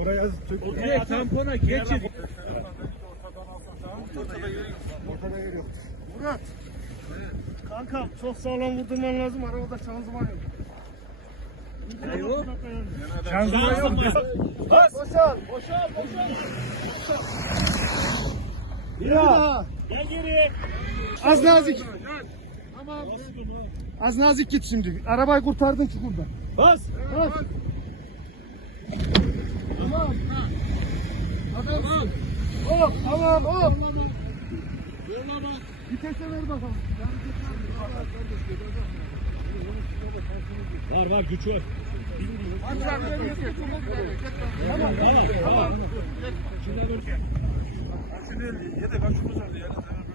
Oraya çök. Direkt tampona geçin. Ortada yer yok. Murat. Kankam çok sağlam vurdurman lazım. Arabada şanzıman yok. Yok. Şanzıman yok. Bas. Boşal. Boşal. Boşal. Bir daha. Gel geri. Az nazik. Tamam. Az nazik git şimdi. Arabayı kurtardın çukurdan. Bas. Bas. Tamam. Adamsın. Hop tamam hop. Vitese ver bakalım. Var var güç var. Tamam. Tamam. Şimdi yedek açımız vardı yani. Hemen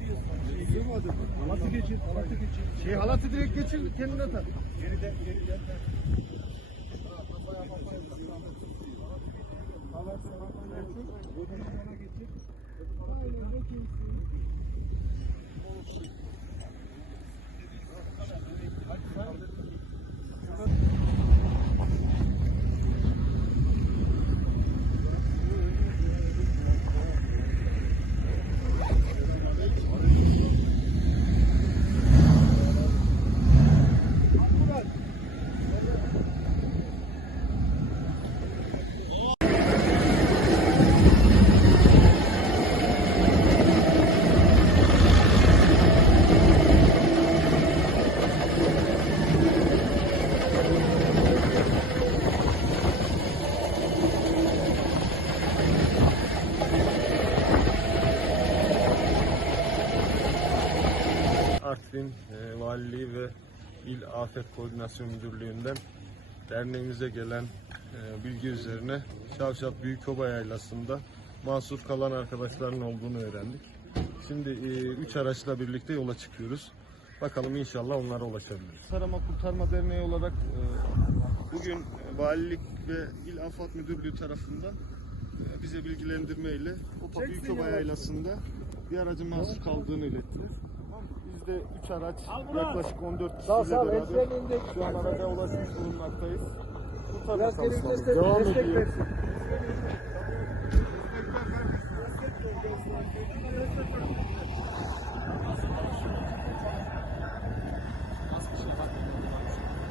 Yapıyorsun? Halatı geçir. Halatı geçir. Şey halatı direkt geçir kendine tak. Geriden geriden. Artvin e, Valiliği ve İl Afet Koordinasyon Müdürlüğü'nden derneğimize gelen e, bilgi üzerine Şavşat Büyükoba Yaylası'nda mahsur kalan arkadaşların olduğunu öğrendik. Şimdi e, üç araçla birlikte yola çıkıyoruz. Bakalım inşallah onlara ulaşabiliriz. Arama Kurtarma Derneği olarak e, bugün e, Valilik ve İl Afet Müdürlüğü tarafından e, bize bilgilendirmeyle Opa Büyükoba Yaylası'nda bir aracın mahsur kaldığını ilettiler. Biz de 3 araç yaklaşık 14 kişiyle beraber şu an araca ulaşmış bulunmaktayız. Kurtarma çalışmamız devam ediyor.